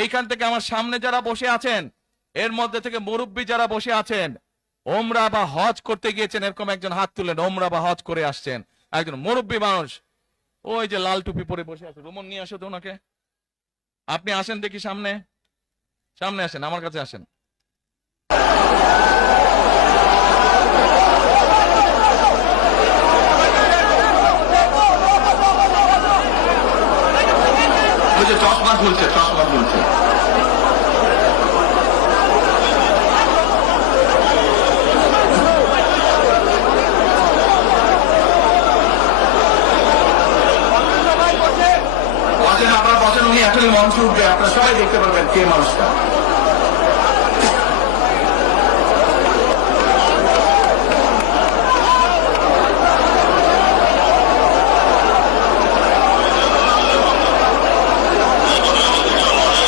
এইখান থেকে আমার সামনে যারা বসে আছেন, এর মধ্যে থেকে মুরব্বী যারা বসে আছেন, ওমরা বা হজ করতে গিয়েছেন, এরকম একজন হাত তুলেন। ওমরা বা হজ করে আসছেন, একজন মুরব্বী মানুষ, ওই যে লাল টুপি পরে বসে আছে। রুমন নিয়ে আসো তো ওনাকে। আপনি আসেন দেখি সামনে, সামনে আসেন, আমার কাছে আসেন। ওই যে চশমা খুলছে, চশমা খুলছে। বসেন, আপনারা বসেন, উনি এখনই মঞ্চে উঠবে, আপনারা সবাই দেখতে পারবেন কে মানুষটা।